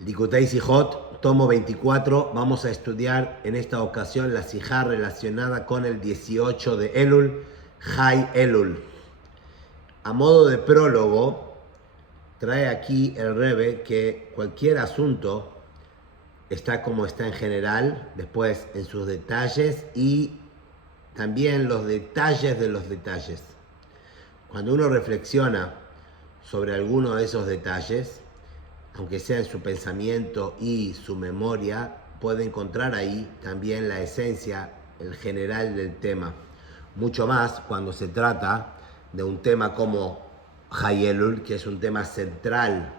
Likutei Sijot, tomo 24, vamos a estudiar en esta ocasión la sijá relacionada con el 18 de Elul, Jai Elul. A modo de prólogo, trae aquí el Rebbe que cualquier asunto está como está en general, después en sus detalles y también los detalles de los detalles. Cuando uno reflexiona sobre alguno de esos detalles, aunque sea en su pensamiento y su memoria, puede encontrar ahí también la esencia, el general del tema. Mucho más cuando se trata de un tema como Jai Elul, que es un tema central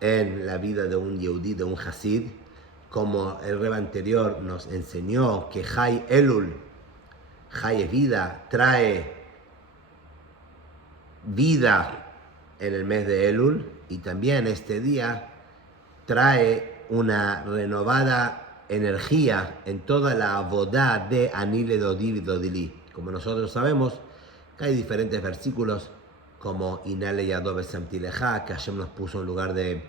en la vida de un Yehudí, de un Hasid, como el Rebbe anterior nos enseñó que Jai Elul, Jai es vida, trae vida en el mes de Elul, y también este día trae una renovada energía en toda la avodah de Anile Dodiv y Dodili. Como nosotros sabemos, que hay diferentes versículos como Inale Yadov Samtileja, que Hashem nos puso un lugar de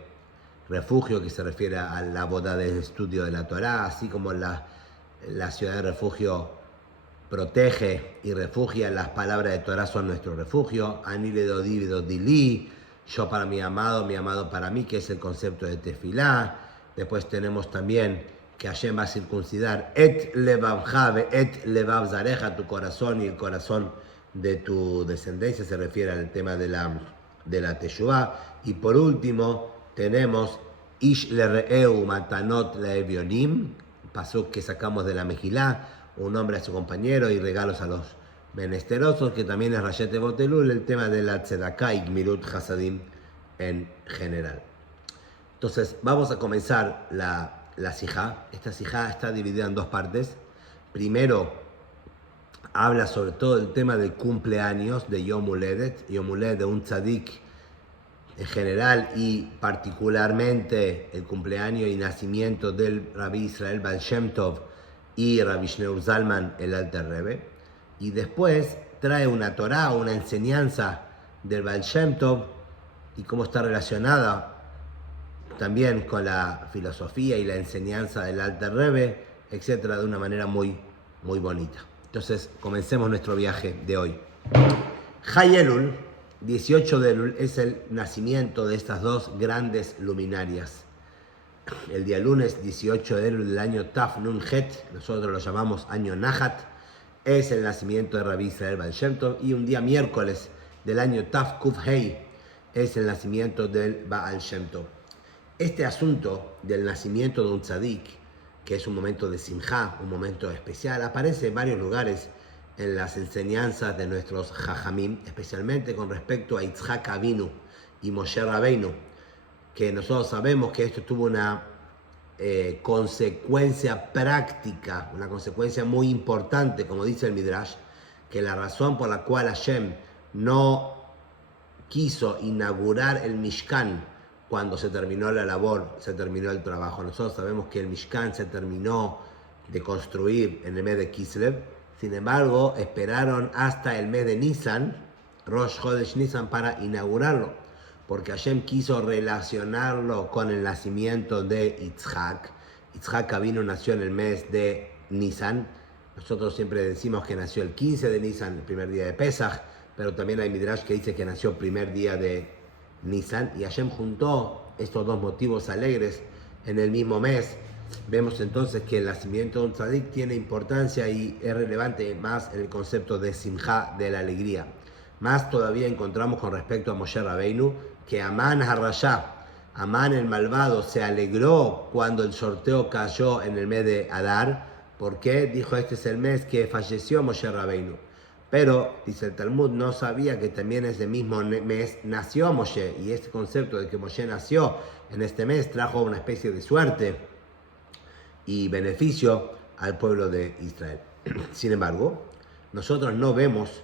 refugio que se refiere a la avodah del estudio de la Torah, así como la ciudad de refugio protege y refugia, las palabras de Torah son nuestro refugio. Anile Dodiv y Dodili, yo para mi amado para mí, que es el concepto de tefilá. Después tenemos también que Hashem va a circuncidar et levavja et levav zareja, tu corazón y el corazón de tu descendencia, se refiere al tema de la teshuvá. Y por último tenemos ish lereu matanot leevionim, pasuk que sacamos de la Mejilá, un hombre a su compañero y regalos a los menesterosos, que también es Rashet Tevot Elul, el tema de la Tzedaká y Gmirut Hasadim en general. Entonces vamos a comenzar la sijá. Esta sijá está dividida en dos partes. Primero habla sobre todo el tema del cumpleaños de Yom Uledet de un tzadik en general, y particularmente el cumpleaños y nacimiento del Rabbi Israel Baal Shem Tov y Rabbi Shneur Zalman, el Alter Rebbe. Y después trae una Torá, una enseñanza del Baal Shem Tov y cómo está relacionada también con la filosofía y la enseñanza del Alter Rebbe, etcétera, de una manera muy, muy bonita. Entonces, comencemos nuestro viaje de hoy. Jai Elul, 18 de Elul, es el nacimiento de estas dos grandes luminarias. El día lunes 18 de Elul del año Taf Nun Het, nosotros lo llamamos año Nahat, es el nacimiento de Rabbi Israel Baal Shem Tov, y un día miércoles del año Taf Kuf Hei es el nacimiento del Baal Shem Tov. Este asunto del nacimiento de un tzadik, que es un momento de simjá, un momento especial, aparece en varios lugares en las enseñanzas de nuestros jajamim, especialmente con respecto a Yitzhak Avinu y Moshe Rabbeinu, que nosotros sabemos que esto tuvo una consecuencia práctica, una consecuencia muy importante, como dice el Midrash, que la razón por la cual Hashem no quiso inaugurar el Mishkan cuando se terminó la labor, se terminó el trabajo. Nosotros sabemos que el Mishkan se terminó de construir en el mes de Kislev. Sin embargo, esperaron hasta el mes de Nisan, Rosh Chodesh Nisan, para inaugurarlo, porque Hashem quiso relacionarlo con el nacimiento de Yitzhak. Yitzhak Avinu nació en el mes de Nisan. Nosotros siempre decimos que nació el 15 de Nisan, el primer día de Pesach, pero también hay Midrash que dice que nació el primer día de Nisan, y Hashem juntó estos dos motivos alegres en el mismo mes. Vemos entonces que el nacimiento de un tzadik tiene importancia y es relevante más en el concepto de simjá, de la alegría. Más todavía encontramos con respecto a Moshe Rabbeinu, que Amán Harrashá, Amán el malvado, se alegró cuando el sorteo cayó en el mes de Adar, porque dijo: este es el mes que falleció Moshe Rabbeinu. Pero, dice el Talmud, no sabía que también ese mismo mes nació Moshe, y este concepto de que Moshe nació en este mes trajo una especie de suerte y beneficio al pueblo de Israel. Sin embargo, nosotros no vemos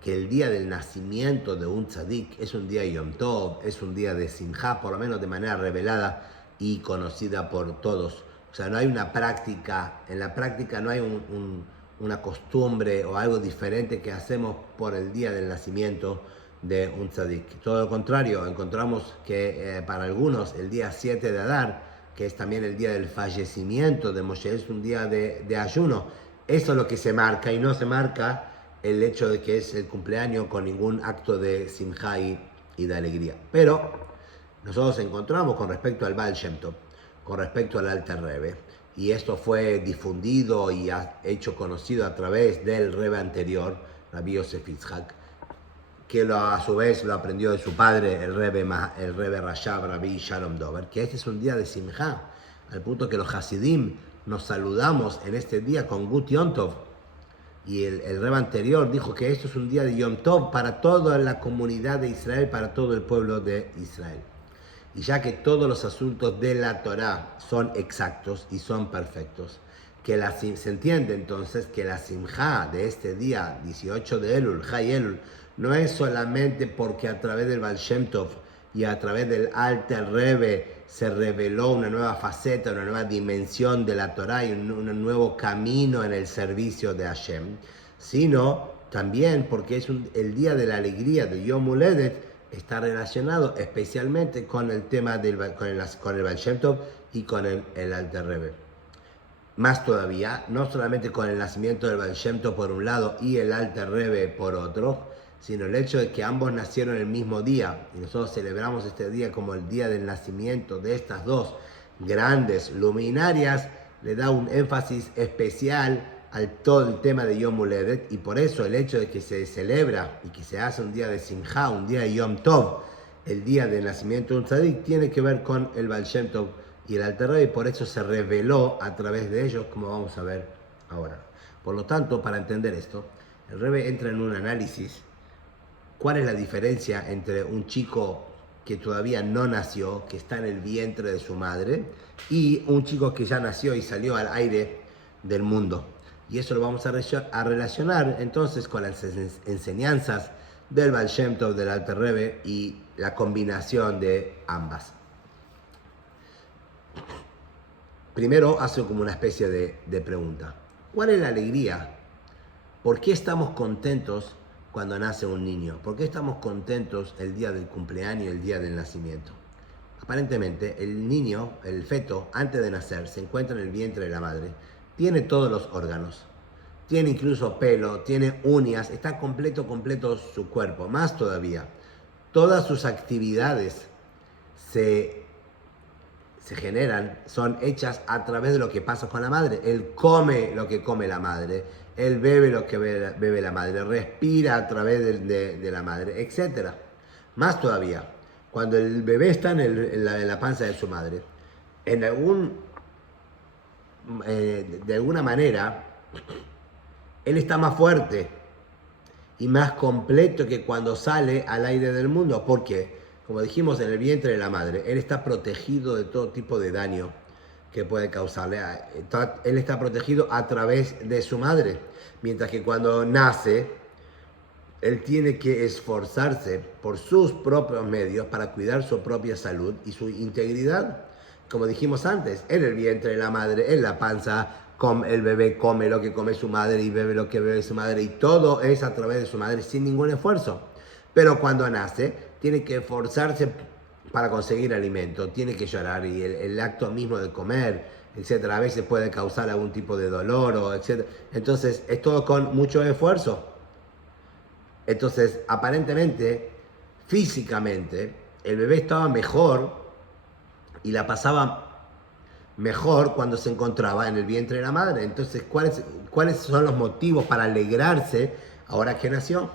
que el día del nacimiento de un tzadik es un día Yom Tov, es un día de simjá, por lo menos de manera revelada y conocida por todos. O sea, no hay una práctica, en la práctica no hay una costumbre o algo diferente que hacemos por el día del nacimiento de un tzadik. Todo lo contrario, encontramos que para algunos el día 7 de Adar, que es también el día del fallecimiento de Moshe, es un día de ayuno. Eso es lo que se marca, y no se marca el hecho de que es el cumpleaños con ningún acto de simjá y de alegría. Pero nosotros encontramos con respecto al Baal Shem Tov, con respecto al Alter Rebbe, y esto fue difundido y hecho conocido a través del Rebbe anterior, Rabbi Yosef Yitzhak, que a su vez lo aprendió de su padre, el Rebbe Rashab, Rabbi Shalom Dover, que este es un día de simjá, al punto que los Hasidim nos saludamos en este día con Gut Yom Tov. Y el Rebbe anterior dijo que esto es un día de Yom Tov para toda la comunidad de Israel, para todo el pueblo de Israel. Y ya que todos los asuntos de la Torá son exactos y son perfectos, se entiende entonces que la simjá de este día 18 de Elul, Jai Elul, no es solamente porque a través del Baal Shem Tov y a través del Alter Rebbe se reveló una nueva faceta, una nueva dimensión de la Torá y un nuevo camino en el servicio de Hashem, sino también porque es el día de la alegría de Yom Uledet, está relacionado especialmente con el tema con el Baal Shem Tov y con el Alter Rebbe. Más todavía, no solamente con el nacimiento del Baal Shem Tov por un lado y el Alter Rebbe por otro, sino el hecho de que ambos nacieron el mismo día, y nosotros celebramos este día como el día del nacimiento de estas dos grandes luminarias, le da un énfasis especial al todo el tema de Yom Uledet, y por eso el hecho de que se celebra y que se hace un día de Simjá, un día de Yom Tov, el día del nacimiento de un tzadik, tiene que ver con el Baal Shem Tov y el Alter Rebbe, y por eso se reveló a través de ellos, como vamos a ver ahora. Por lo tanto, para entender esto, el Rebbe entra en un análisis. ¿Cuál es la diferencia entre un chico que todavía no nació, que está en el vientre de su madre, y un chico que ya nació y salió al aire del mundo? Y eso lo vamos a relacionar entonces con las enseñanzas del Baal Shem Tov, del Alter Rebbe, y la combinación de ambas. Primero hace como una especie de pregunta. ¿Cuál es la alegría? ¿Por qué estamos contentos cuando nace un niño? ¿Por qué estamos contentos el día del cumpleaños y el día del nacimiento? Aparentemente, el niño, el feto, antes de nacer, se encuentra en el vientre de la madre, tiene todos los órganos, tiene incluso pelo, tiene uñas, está completo su cuerpo. Más todavía, todas sus actividades se generan, son hechas a través de lo que pasa con la madre. Él come lo que come la madre, él bebe lo que bebe la madre, respira a través de la madre, etc. Más todavía, cuando el bebé está en la panza de su madre, de alguna manera, él está más fuerte y más completo que cuando sale al aire del mundo. ¿Por qué? Como dijimos, en el vientre de la madre, él está protegido de todo tipo de daño que puede causarle. Él está protegido a través de su madre, mientras que cuando nace, él tiene que esforzarse por sus propios medios para cuidar su propia salud y su integridad. Como dijimos antes, en el vientre de la madre, en la panza, el bebé come lo que come su madre y bebe lo que bebe su madre, y todo es a través de su madre sin ningún esfuerzo. Pero cuando nace, tiene que esforzarse para conseguir alimento, tiene que llorar, y el acto mismo de comer, etcétera, a veces puede causar algún tipo de dolor, o etcétera. Entonces, es todo con mucho esfuerzo. Entonces, aparentemente, físicamente, el bebé estaba mejor y la pasaba mejor cuando se encontraba en el vientre de la madre. Entonces, ¿cuáles son los motivos para alegrarse ahora que nació?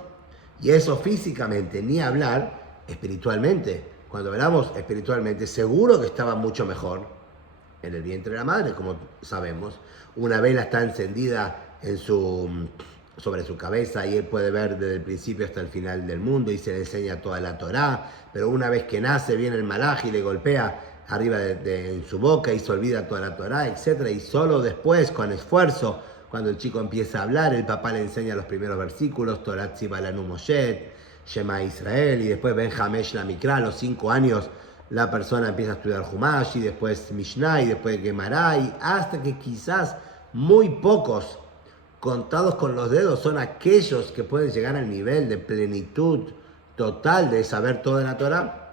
Y eso físicamente, ni hablar espiritualmente. Cuando hablamos espiritualmente, seguro que estaba mucho mejor en el vientre de la madre, como sabemos. Una vela está encendida sobre su cabeza y él puede ver desde el principio hasta el final del mundo y se le enseña toda la Torá, pero una vez que nace viene el malaj y le golpea arriba en su boca y se olvida toda la Torá, etc. Y solo después, con esfuerzo, cuando el chico empieza a hablar, el papá le enseña los primeros versículos, Torah Tziva Lanu Moshe, Shema Israel, y después Ben Hamesh la Mikra. A los 5 años la persona empieza a estudiar Humash, y después Mishnah, y después Gemara, y hasta que quizás muy pocos, contados con los dedos, son aquellos que pueden llegar al nivel de plenitud total de saber toda la Torah.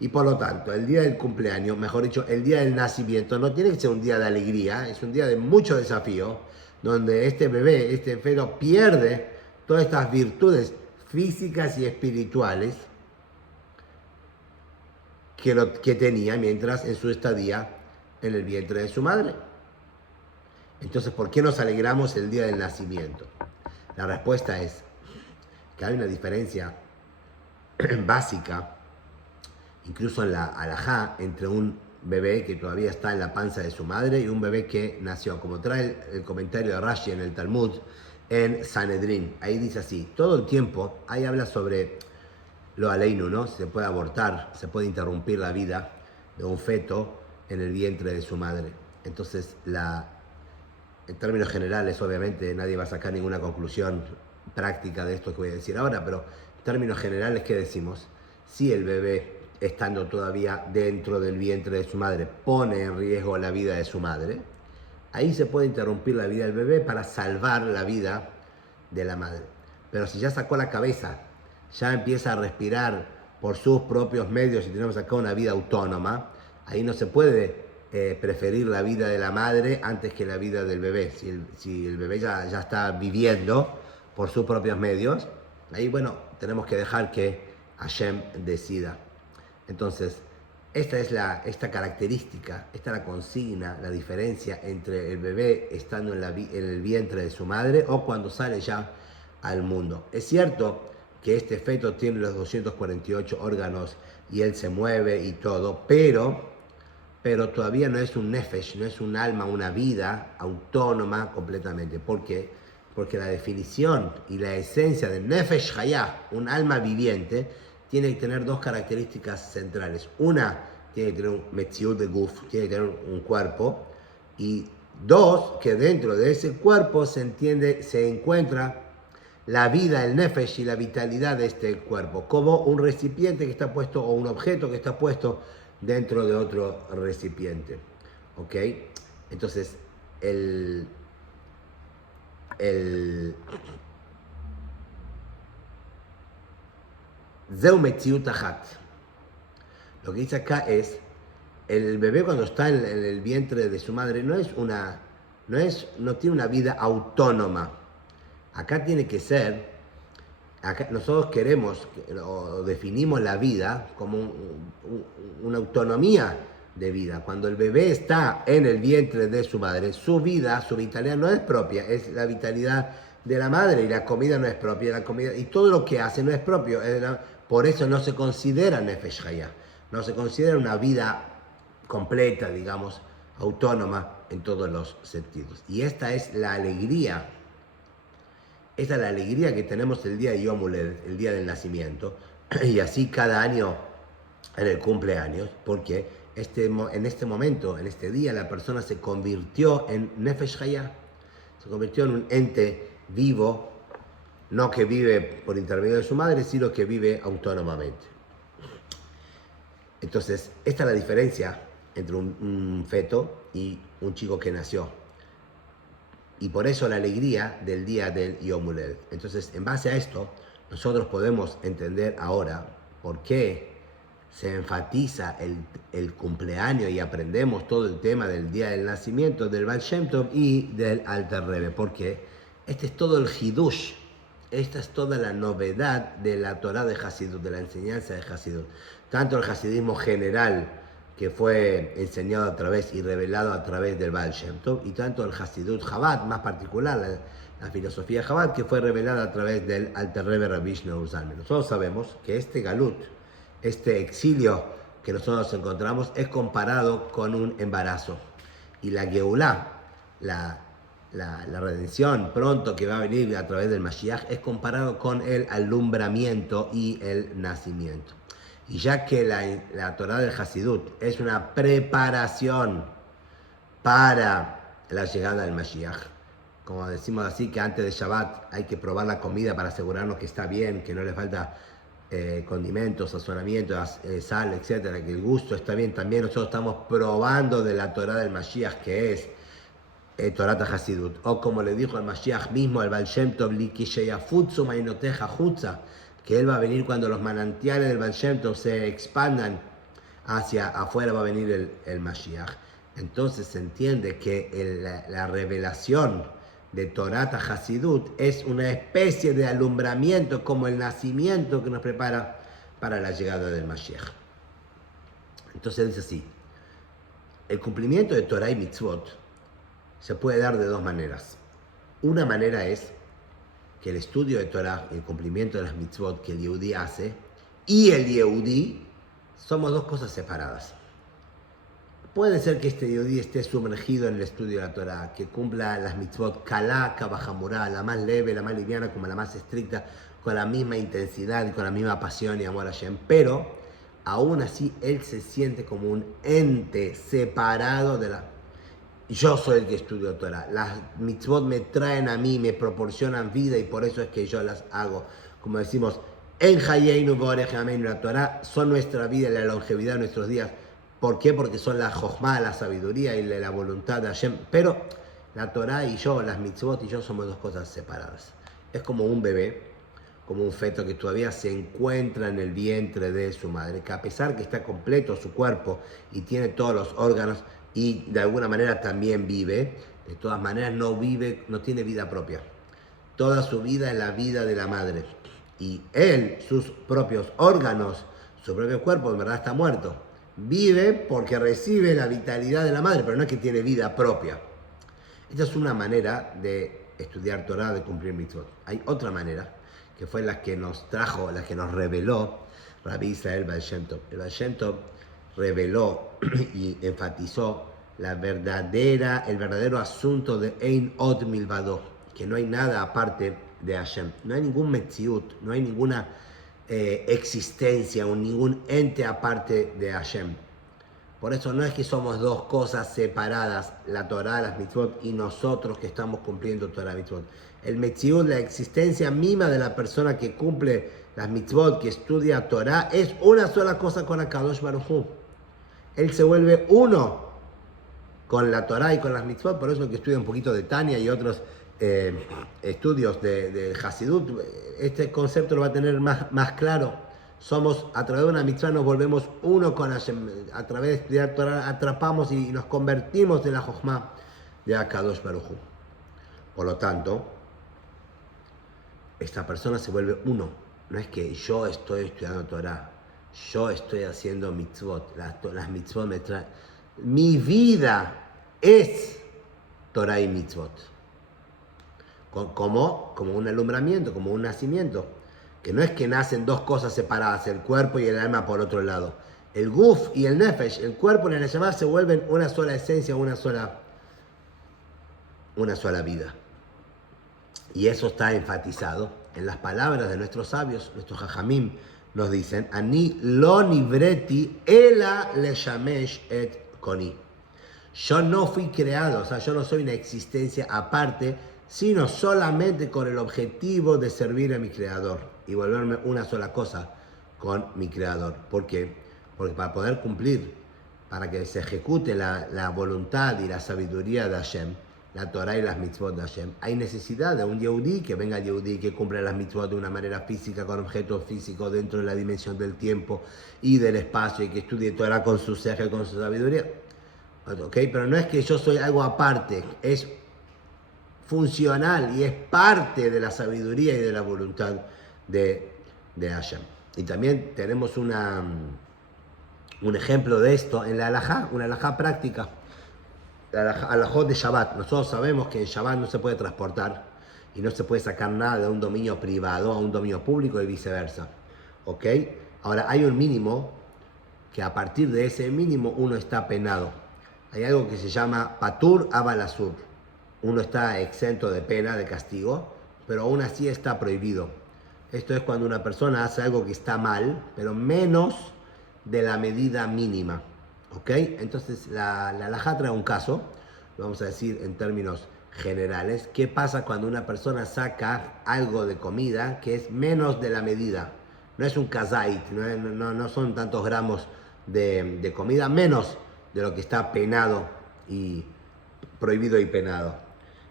Y por lo tanto, el día del cumpleaños, mejor dicho, el día del nacimiento, no tiene que ser un día de alegría, es un día de mucho desafío, donde este bebé, este feto, pierde todas estas virtudes físicas y espirituales que tenía mientras en su estadía en el vientre de su madre. Entonces, ¿por qué nos alegramos el día del nacimiento? La respuesta es que hay una diferencia básica, incluso en la halajá, entre un bebé que todavía está en la panza de su madre y un bebé que nació. Como trae el comentario de Rashi en el Talmud, en Sanedrín. Ahí dice así, todo el tiempo, ahí habla sobre lo aleinu, ¿no? Se puede abortar, se puede interrumpir la vida de un feto en el vientre de su madre. Entonces, en términos generales, obviamente, nadie va a sacar ninguna conclusión práctica de esto que voy a decir ahora, pero en términos generales, ¿qué decimos? Si el bebé, estando todavía dentro del vientre de su madre, pone en riesgo la vida de su madre, ahí se puede interrumpir la vida del bebé para salvar la vida de la madre. Pero si ya sacó la cabeza, ya empieza a respirar por sus propios medios y tenemos acá una vida autónoma, ahí no se puede preferir la vida de la madre antes que la vida del bebé. Si el bebé ya está viviendo por sus propios medios, ahí bueno, tenemos que dejar que Hashem decida. Entonces, esta característica, esta es la consigna, la diferencia entre el bebé estando en el vientre de su madre o cuando sale ya al mundo. Es cierto que este feto tiene los 248 órganos y él se mueve y todo, pero todavía no es un nefesh, no es un alma, una vida autónoma completamente. ¿Por qué? Porque la definición y la esencia de nefesh hayah, un alma viviente, tiene que tener dos características centrales. Una, tiene que tener un metziut de guf, tiene que tener un cuerpo. Y dos, que dentro de ese cuerpo se encuentra la vida, el nefesh y la vitalidad de este cuerpo, como un recipiente que está puesto, o un objeto que está puesto dentro de otro recipiente. ¿Ok? Entonces, Zeu metziut achat. Lo que dice acá es, el bebé cuando está en el vientre de su madre no tiene una vida autónoma. Acá tiene que ser, nosotros queremos o definimos la vida como una autonomía de vida. Cuando el bebé está en el vientre de su madre, su vida, su vitalidad no es propia, es la vitalidad de la madre, y la comida no es propia, la comida, y todo lo que hace no es propio. Por eso no se considera nefesh hayah, no se considera una vida completa, digamos, autónoma en todos los sentidos. Y esta es la alegría que tenemos el día de Yom Huledet, el día del nacimiento, y así cada año en el cumpleaños, porque en este momento, en este día, la persona se convirtió en Nefesh Hayah, se convirtió en un ente vivo, no que vive por intermedio de su madre, sino que vive autónomamente. Entonces, esta es la diferencia entre un feto y un chico que nació. Y por eso la alegría del día del Yom Huledet. Entonces, en base a esto, nosotros podemos entender ahora por qué se enfatiza el cumpleaños y aprendemos todo el tema del día del nacimiento del Baal Shem Tov y del Alter Rebbe. Porque este es todo el Hidush, esta es toda la novedad de la Torah de Hasidut, de la enseñanza de Hasidut. Tanto el hasidismo general, que fue enseñado a través y revelado a través del Baal Shem Tov, y tanto el Hasidut Chabad, más particular, la filosofía Chabad, que fue revelada a través del Alter Rebbe Rabbi Shneur Zalman. Nosotros sabemos que este galut, este exilio que nosotros encontramos, es comparado con un embarazo. Y la Geulá, la redención pronto que va a venir a través del Mashiach, es comparado con el alumbramiento y el nacimiento. Y ya que la Torah del Hasidut es una preparación para la llegada del Mashiach, como decimos así, que antes de Shabbat hay que probar la comida para asegurarnos que está bien, que no le falta condimentos, sazonamientos, sal, etcétera, que el gusto está bien. También nosotros estamos probando de la Torah del Mashiach, que es Torah Hasidut. O como le dijo el Mashiach mismo, el Baal Shem Tov, Li ki sheyafutzu ma'inoteja chutza, que Él va a venir cuando los manantiales del Baal Shem Tov se expandan hacia afuera, va a venir el Mashiach. Entonces se entiende que la revelación de Torat Hasidut es una especie de alumbramiento, como el nacimiento que nos prepara para la llegada del Mashiach. Entonces dice así: el cumplimiento de Torah y Mitzvot se puede dar de dos maneras. Una manera es que el estudio de Torah y el cumplimiento de las Mitzvot que el Yehudí hace y el Yehudí somos dos cosas separadas. Puede ser que este Yehudí esté sumergido en el estudio de la Torah, que cumpla las Mitzvot Kalá, Kabajamurá, la más leve, la más liviana, como la más estricta, con la misma intensidad y con la misma pasión y amor a Hashem, pero aún así él se siente como un ente separado de la... Yo soy el que estudio Torah. Las mitzvot me traen a mí, me proporcionan vida y por eso es que yo las hago. Como decimos, en Hayeinu Borech Ameinu, la Torah son nuestra vida y la longevidad de nuestros días. ¿Por qué? Porque son la jochma, la sabiduría y la voluntad de Hashem. Pero la Torah y yo, las mitzvot y yo somos dos cosas separadas. Es como un bebé, como un feto que todavía se encuentra en el vientre de su madre, que a pesar que está completo su cuerpo y tiene todos los órganos y de alguna manera también vive, de todas maneras no tiene vida propia. Toda su vida es la vida de la madre. Y él, sus propios órganos, su propio cuerpo, en verdad está muerto. Vive porque recibe la vitalidad de la madre, pero no es que tiene vida propia. Esta es una manera de estudiar Torah, de cumplir mitzvot. Hay otra manera, que fue la que nos trajo, la que nos reveló Rabbi Israel Baal Shem Tov. El Baal Shem Tov reveló y enfatizó el verdadero asunto de Ein Od Milvado, que no hay nada aparte de Hashem. No hay ningún Metziut, no hay ninguna existencia o ningún ente aparte de Hashem. Por eso no es que somos dos cosas separadas, la Torah, las mitzvot, y nosotros que estamos cumpliendo Torah y mitzvot. El Metziut, la existencia misma de la persona que cumple las mitzvot, que estudia Torah, es una sola cosa con HaKadosh Baruj Hu. Él se vuelve uno con la Torah y con las mitzvot, por eso que estudia un poquito de Tania y otros estudios de Hasidut, este concepto lo va a tener más claro. Somos, a través de una mitzvah nos volvemos uno con Hashem, a través de estudiar Torah atrapamos y nos convertimos en la Jochma de HaKadosh Baruj Hu. Por lo tanto, esta persona se vuelve uno. No es que yo estoy estudiando Torah, yo estoy haciendo mitzvot, las mitzvot me traen. Mi vida es Torah y mitzvot. Como un alumbramiento, como un nacimiento. Que no es que nacen dos cosas separadas, el cuerpo y el alma por otro lado. El guf y el nefesh, el cuerpo y el neshama se vuelven una sola esencia, una sola vida. Y eso está enfatizado en las palabras de nuestros sabios, nuestros jajamim, nos dicen, Ani lo nivreti ela leshamesh et koni. Yo no fui creado, o sea, yo no soy una existencia aparte, sino solamente con el objetivo de servir a mi creador y volverme una sola cosa con mi creador. ¿Por qué? Porque para poder cumplir, para que se ejecute la voluntad y la sabiduría de Hashem, la Torah y las mitzvot de Hashem, hay necesidad de un Yehudí, que venga el Yehudí, que cumpla las mitzvot de una manera física, con objetos físicos dentro de la dimensión del tiempo y del espacio, y que estudie Torah con su ceja y con su sabiduría. ¿Okay? Pero no es que yo soy algo aparte, es funcional y es parte de la sabiduría y de la voluntad de Hashem. Y también tenemos un ejemplo de esto en la halajá, una halajá práctica. Alajot de Shabbat. Nosotros sabemos que en Shabbat no se puede transportar y no se puede sacar nada de un dominio privado a un dominio público y viceversa. ¿Ok? Ahora, hay un mínimo que a partir de ese mínimo uno está penado. Hay algo que se llama Patur Abalasur. Uno está exento de pena, de castigo, pero aún así está prohibido. Esto es cuando una persona hace algo que está mal, pero menos de la medida mínima. ¿Ok? Entonces la halajá trae un caso, lo vamos a decir en términos generales. ¿Qué pasa cuando una persona saca algo de comida que es menos de la medida? No es un kazait, no son tantos gramos de comida, menos de lo que está penado y prohibido y penado.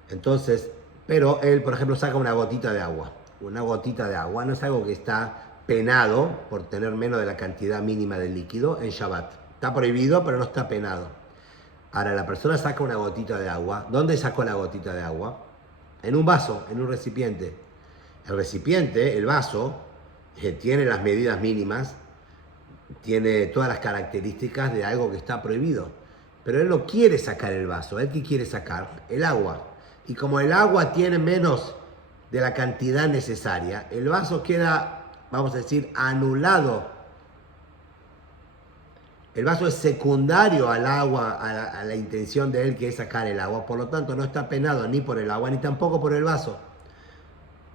Entonces, pero él, por ejemplo, saca una gotita de agua. una gotita de agua, no es algo que está penado por tener menos de la cantidad mínima de líquido en Shabbat. Está prohibido, pero no está penado. Ahora, la persona saca una gotita de agua. ¿Dónde sacó la gotita de agua? En un vaso, en un recipiente. El recipiente, el vaso, tiene las medidas mínimas, tiene todas las características de algo que está prohibido. Pero él no quiere sacar el vaso. ¿Él qué quiere sacar? El agua. Y como el agua tiene menos de la cantidad necesaria, el vaso queda, vamos a decir, anulado. El vaso es secundario al agua, a la intención de él que es sacar el agua. Por lo tanto, no está penado ni por el agua, ni tampoco por el vaso.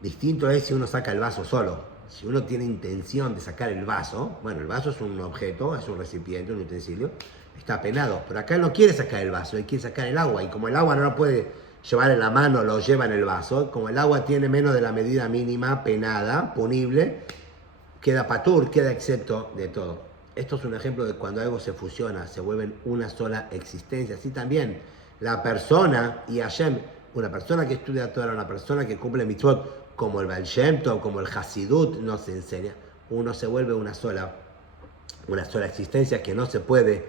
Distinto es si uno saca el vaso solo. Si uno tiene intención de sacar el vaso, bueno, el vaso es un objeto, es un recipiente, un utensilio, está penado. Pero acá él no quiere sacar el vaso, él quiere sacar el agua. Y como el agua no lo puede llevar en la mano, lo lleva en el vaso. Como el agua tiene menos de la medida mínima, penada, punible, queda patur, queda excepto de todo. Esto es un ejemplo de cuando algo se fusiona, se vuelven una sola existencia. Así también la persona y Hashem, una persona que estudia Torah, una persona que cumple mitzvot, como el Baal Shem Tov, como el Hasidut nos enseña, uno se vuelve una sola existencia que no se puede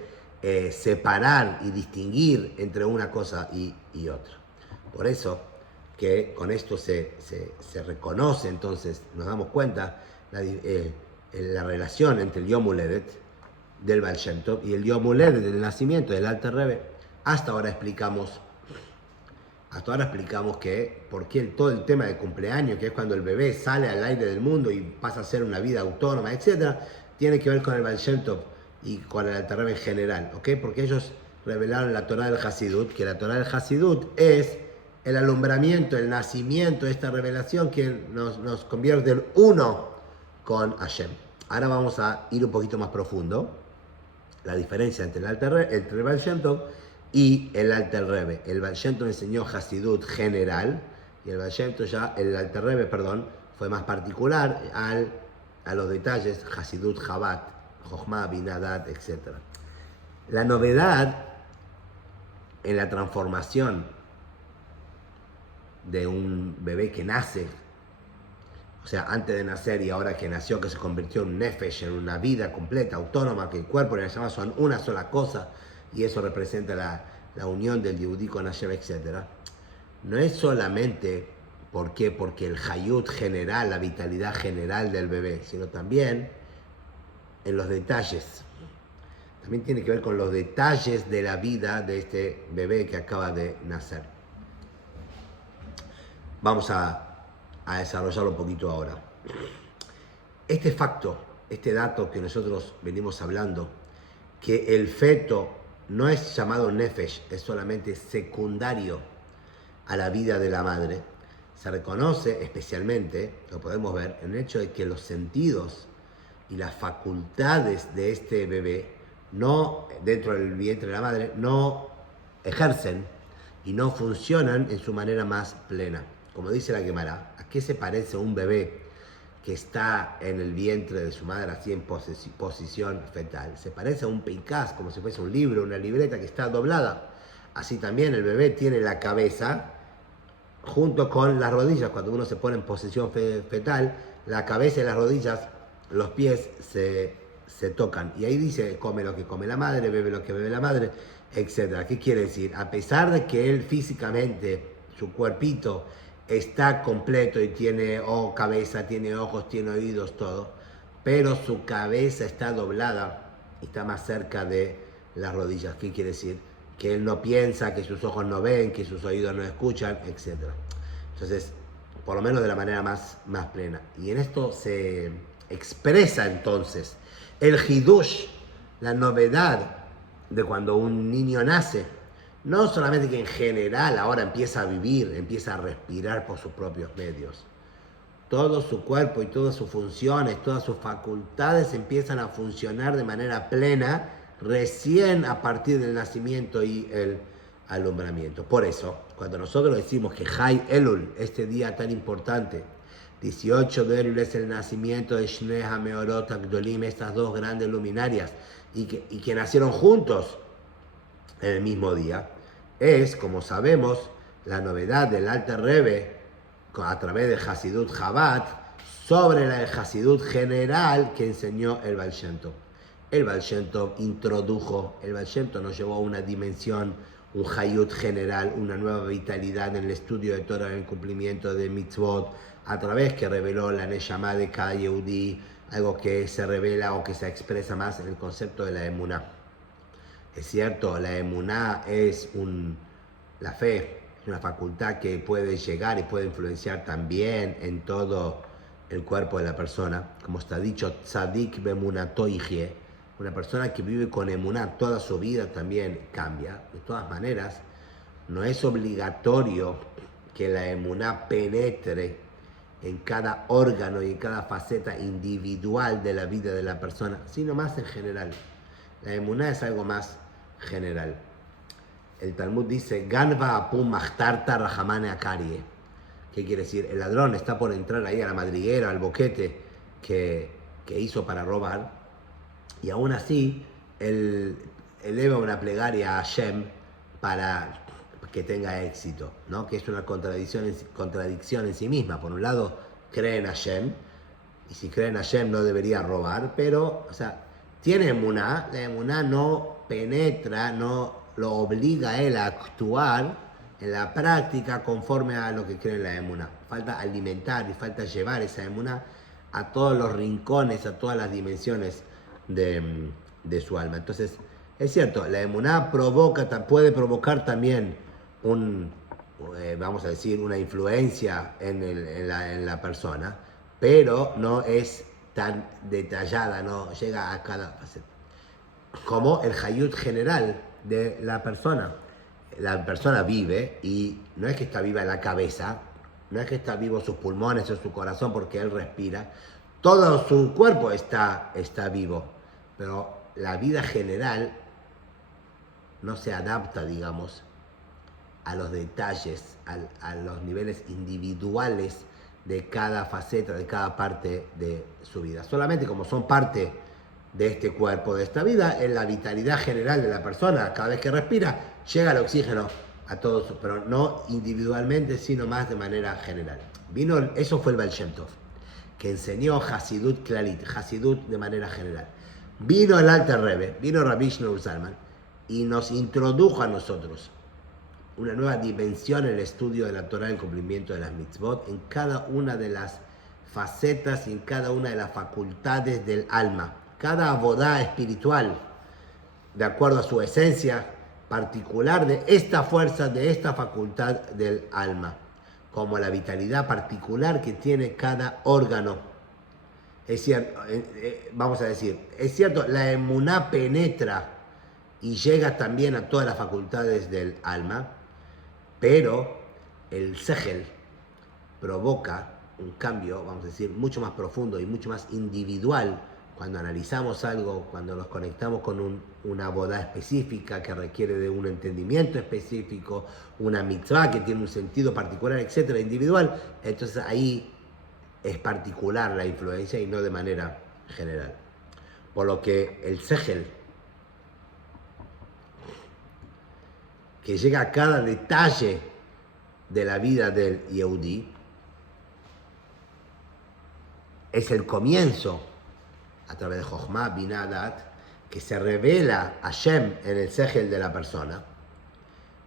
separar y distinguir entre una cosa y otra. Por eso que con esto se reconoce, entonces nos damos cuenta la relación entre el Yom Uledet del Baal Shem Tov y el Yom Uledet del nacimiento del Alter Rebbe. Hasta ahora explicamos que por qué todo el tema de cumpleaños, que es cuando el bebé sale al aire del mundo y pasa a ser una vida autónoma, etc., tiene que ver con el Baal Shem Tov y con el Alter Rebbe en general, ¿ok? Porque ellos revelaron la Torah del Hasidut, que la Torah del Hasidut es el alumbramiento, el nacimiento de esta revelación que nos convierte en uno con Hashem. Ahora vamos a ir un poquito más profundo. La diferencia entre el Baal Shem Tov y el Alter Rebbe. El Baal Shem Tov enseñó Hasidut general y el Alter Rebbe, fue más particular a los detalles Hasidut Chabad, Jochma, Binadat, etc. La novedad en la transformación de un bebé que nace, o sea, antes de nacer y ahora que nació, que se convirtió en un nefesh, en una vida completa, autónoma, que el cuerpo y la llama son una sola cosa, y eso representa la unión del Yehudí con Hashem, etc. No es solamente porque el hayut general, la vitalidad general del bebé, sino también en los detalles. También tiene que ver con los detalles de la vida de este bebé que acaba de nacer. Vamos a desarrollarlo un poquito ahora. Este facto, este dato que nosotros venimos hablando, que el feto no es llamado nefesh, es solamente secundario a la vida de la madre, se reconoce especialmente, lo podemos ver, en el hecho de que los sentidos y las facultades de este bebé, no dentro del vientre de la madre, no ejercen y no funcionan en su manera más plena. Como dice la Gemara, ¿a qué se parece un bebé que está en el vientre de su madre así en posición fetal? Se parece a un peicaz, como si fuese un libro, una libreta que está doblada. Así también el bebé tiene la cabeza junto con las rodillas. Cuando uno se pone en posición fetal, la cabeza y las rodillas, los pies se tocan. Y ahí dice, come lo que come la madre, bebe lo que bebe la madre, etc. ¿Qué quiere decir? A pesar de que él físicamente, su cuerpito, está completo y tiene cabeza, tiene ojos, tiene oídos, todo, pero su cabeza está doblada y está más cerca de las rodillas. ¿Qué quiere decir? Que él no piensa, que sus ojos no ven, que sus oídos no escuchan, etc. Entonces, por lo menos de la manera más plena. Y en esto se expresa entonces el hidush, la novedad de cuando un niño nace. No solamente que en general ahora empieza a vivir, empieza a respirar por sus propios medios. Todo su cuerpo y todas sus funciones, todas sus facultades empiezan a funcionar de manera plena recién a partir del nacimiento y el alumbramiento. Por eso, cuando nosotros decimos que Hay Elul, este día tan importante, 18 de Elul es el nacimiento de Shnei HaMeorot HaGdolim, estas dos grandes luminarias, y que nacieron juntos en el mismo día, es, como sabemos, la novedad del Alter Rebbe a través de Hasidut Chabad sobre la Hasidut general que enseñó el Baal Shem Tov. El Baal Shem Tov introdujo, el Baal Shem Tov nos llevó a una dimensión, un Hayut general, una nueva vitalidad en el estudio de Torah, en el cumplimiento de mitzvot, a través que reveló la Neshama de cada Yehudi, algo que se revela o que se expresa más en el concepto de la Emuná. Es cierto, la Emuná es la fe, es una facultad que puede llegar y puede influenciar también en todo el cuerpo de la persona. Como está dicho, Tzadik bemunato yihye, una persona que vive con Emuná toda su vida también cambia. De todas maneras, no es obligatorio que la Emuná penetre en cada órgano y en cada faceta individual de la vida de la persona, sino más en general. La Emuná es algo más general. El Talmud dice, Ganva apum machtarta rahamane akarie. ¿Qué quiere decir? El ladrón está por entrar ahí a la madriguera, al boquete que hizo para robar, y aún así él eleva una plegaria a Hashem para que tenga éxito, ¿no? Que es una contradicción en sí misma. Por un lado, cree en Hashem, y si cree en Hashem no debería robar, pero, o sea, tiene emuná, la emuná no penetra, no lo obliga a él a actuar en la práctica conforme a lo que cree en la emuná. Falta alimentar y falta llevar esa emuná a todos los rincones, a todas las dimensiones de su alma. Entonces, es cierto, la emuná puede provocar también vamos a decir, una influencia en la persona, pero no es tan detallada, no llega a cada faceta. Como el hayut general de la persona. La persona vive y no es que está viva en la cabeza, no es que está vivo sus pulmones o su corazón porque él respira, todo su cuerpo está vivo, pero la vida general no se adapta, digamos, a los detalles, a los niveles individuales de cada faceta, de cada parte de su vida. Solamente como son parte de este cuerpo, de esta vida, en la vitalidad general de la persona, cada vez que respira, llega el oxígeno a todos, pero no individualmente, sino más de manera general. Eso fue el Baal Shem Tov, que enseñó Hasidut Klalit, Hasidut de manera general. Vino el Alter Rebbe, vino Rabbi Shneur Zalman, y nos introdujo a nosotros una nueva dimensión en el estudio de la Torah, el cumplimiento de las mitzvot, en cada una de las facetas y en cada una de las facultades del alma. Cada abodá espiritual, de acuerdo a su esencia particular de esta fuerza, de esta facultad del alma, como la vitalidad particular que tiene cada órgano. Es cierto, vamos a decir, es cierto, la emuná penetra y llega también a todas las facultades del alma, pero el sejel provoca un cambio, vamos a decir, mucho más profundo y mucho más individual cuando analizamos algo, cuando nos conectamos con una bodá específica que requiere de un entendimiento específico, una mitzvah que tiene un sentido particular, etcétera, individual. Entonces ahí es particular la influencia y no de manera general. Por lo que el sejel, que llega a cada detalle de la vida del Yehudi, es el comienzo, a través de Jochma, Binah, Dat, que se revela a Hashem en el sejel de la persona,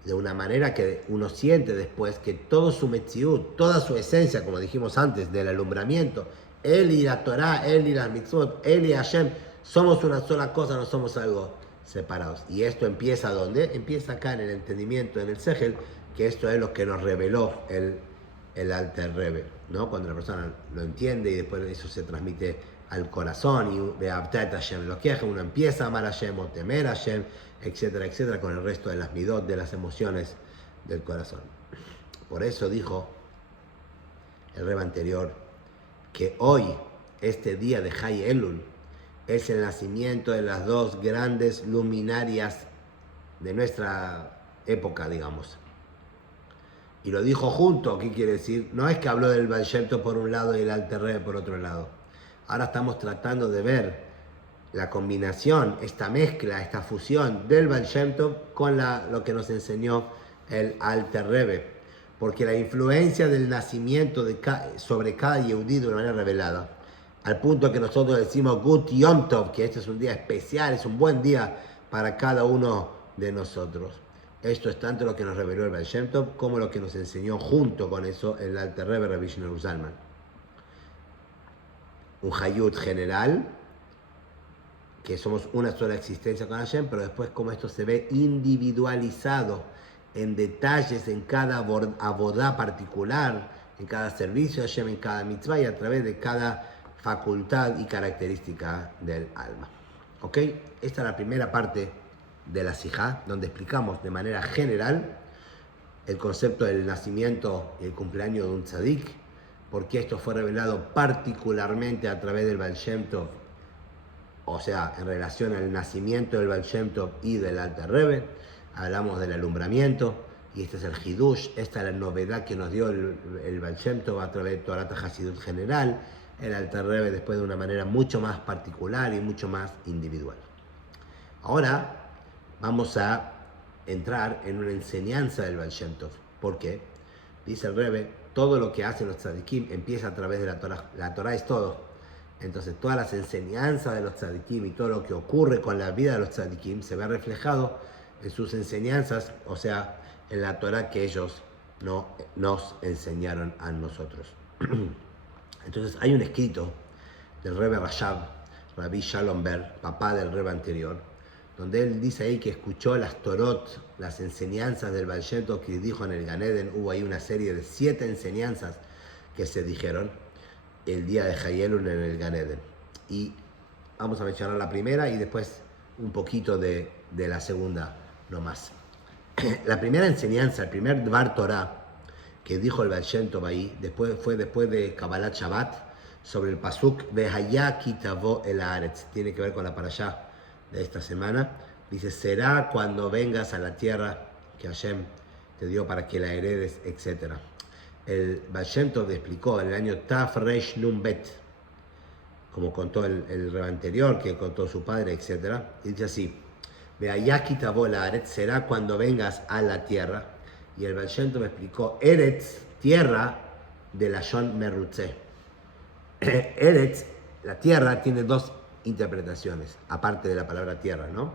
de una manera que uno siente después que todo su metziut, toda su esencia, como dijimos antes, del alumbramiento, él y la Torah, él y las mitzvot, él y Hashem, somos una sola cosa, no somos algo separados. Y esto empieza ¿dónde? Empieza acá en el entendimiento, en el sejel, que esto es lo que nos reveló el Alter Rebbe, ¿no? Cuando la persona lo entiende y después eso se transmite al corazón y de Abtat Hashem lo que uno empieza a amar a Hashem o temer a Hashem, etcétera, etcétera, con el resto de las midot, de las emociones del corazón. Por eso dijo el Rebbe anterior que hoy, este día de Hay Elul, es el nacimiento de las dos grandes luminarias de nuestra época, digamos. Y lo dijo junto, ¿qué quiere decir? No es que habló del Baal Shem Tov por un lado y el Alter Rebbe por otro lado. Ahora estamos tratando de ver la combinación, esta mezcla, esta fusión del Baal Shem Tov con lo que nos enseñó el Alter Rebbe. porque la influencia del nacimiento sobre cada Yehudí de una manera revelada, al punto que nosotros decimos Gut Yom Tov, que este es un día especial, es un buen día para cada uno de nosotros. Esto es tanto lo que nos reveló el Baal Shem Tov como lo que nos enseñó junto con eso el Alter Rebbe Rabbi Shlomo Zalman. Un Hayut general, que somos una sola existencia con Hashem, pero después como esto se ve individualizado en detalles en cada abodá particular, en cada servicio de Hashem, en cada mitzvah y a través de cada facultad y característica del alma. ¿Ok? Esta es la primera parte de la Sijá, donde explicamos de manera general el concepto del nacimiento y el cumpleaños de un tzadik, porque esto fue revelado particularmente a través del Baal Shem Tov, o sea, en relación al nacimiento del Baal Shem Tov y del Alter Rebbe. Hablamos del alumbramiento, y este es el Hidush, esta es la novedad que nos dio el Baal Shem Tov a través de Torat HaShidut general, el Alter Rebbe después de una manera mucho más particular y mucho más individual. Ahora vamos a entrar en una enseñanza del Baal Shem Tov. ¿Por qué? Dice el Rebbe, todo lo que hacen los tzadikim empieza a través de la Torah. La Torah es todo. Entonces todas las enseñanzas de los tzadikim y todo lo que ocurre con la vida de los tzadikim se ve reflejado en sus enseñanzas, o sea, en la Torah que ellos no nos enseñaron a nosotros. Entonces hay un escrito del Rebbe Rashab, Rabbi Shalom Ber, papá del Rebbe anterior, donde él dice ahí que escuchó las Torot, las enseñanzas del Baal Shem Tov que dijo en el Gan Eden. Hubo ahí una serie de 7 enseñanzas que se dijeron el día de Hayelul en el Gan Eden. Y vamos a mencionar la primera y después un poquito de la segunda nomás. La primera enseñanza, el primer Dvar Torah que dijo el Baal Shem Tov ahí, fue después de Kabbalat Shabbat, sobre el pasuk Vehaya ki tavo el haaretz. Tiene que ver con la parashá de esta semana. Dice, será cuando vengas a la tierra que Hashem te dio para que la heredes, etc. El Baal Shem Tov explicó en el año Taf Reish Nun Bet, como contó el Rebbe anterior, que contó su padre, etc. Y dice así, Vehayaki tavo el haaretz, será cuando vengas a la tierra. Y el Baal Shem Tov explicó, Eretz, tierra, de la Shon Merutze. Eretz, la tierra, tiene 2 interpretaciones, aparte de la palabra tierra, ¿no?